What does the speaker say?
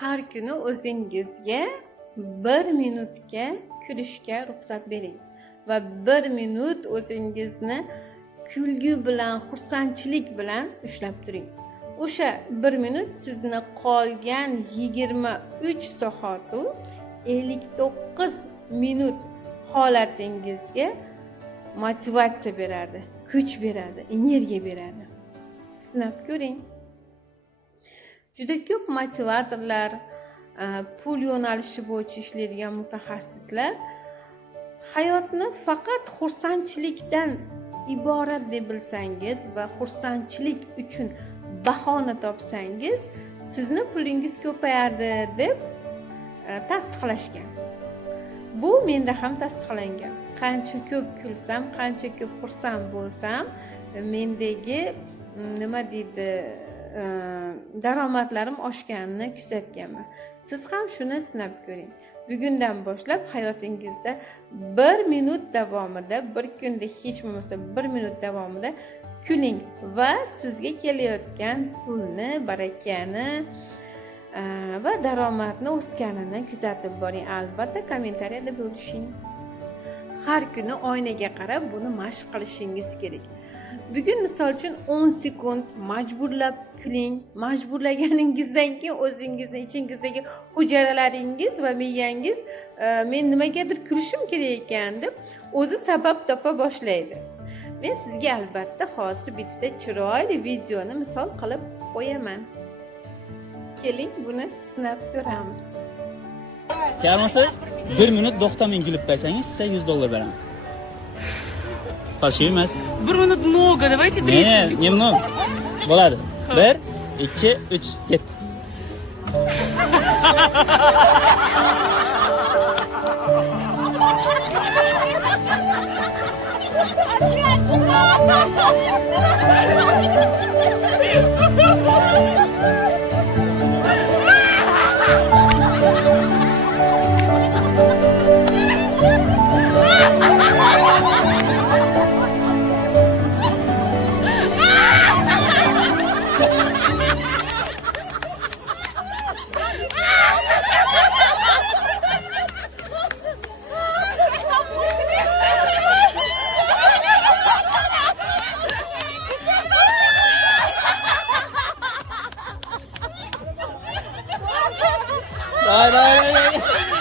Har kuni o'zingizga 1 minutga kulishga ruxsat bering va 1 minut o'zingizni kulgi bilan, xursandchilik bilan ushlab turing. O'sha 1 minut sizni qolgan 23 soat u 59 minut holatingizga motivatsiya beradi, kuch beradi, energiya beradi. Sinab ko'ring. Juda ko'p motivatorlar, pul yo'nalishi bo'yicha ishlaydigan mutaxassislar hayotni faqat xursandchilikdan iborat deb bilsangiz va xursandchilik uchun bahona topsangiz sizni pulingiz ko'payadi deb tasdiqlashgan. Bu menda ham tasdiqlangan. Qancha ko'p kulsam, qancha ko'p xursand bo'lsam, mendagi nima deydi, daromadlarim oshganini kuzatganman. Siz ham shuni sinab ko'ring. Bugundan boshlab hayotingizda 1 minut davomida, bir kunda hech bo'lmasa 1 minut davomida kuling va sizga kelayotgan pulni, barakani va daromadni o'sganini kuzatib boring. Albatta kommentariyada bo'lishing. Har kuni oynaga qarab buni mashq qilishingiz kerak. Bugun misol uchun 10 sekund majburlab kuling. Majburlaganingizdan keyin o'zingizni ichingizdagi hujayralaringiz va miyangiz men nimagadir kulishim kerak ekan deb o'zi sabab topa boshlaydi. Men sizga albatta hozir bitta chiroyli videoni misol qilib qo'yaman. Keling, buni sinab ko'ramiz. Kelmasiz 1 minut to'xtamay kulib qo'ysangiz sizga $100 beraman. Falshiy emas. 1 minut много, давайте 30 секунд. Немного. Bo'ladi. 1, 2, 3, ketdi. Давай.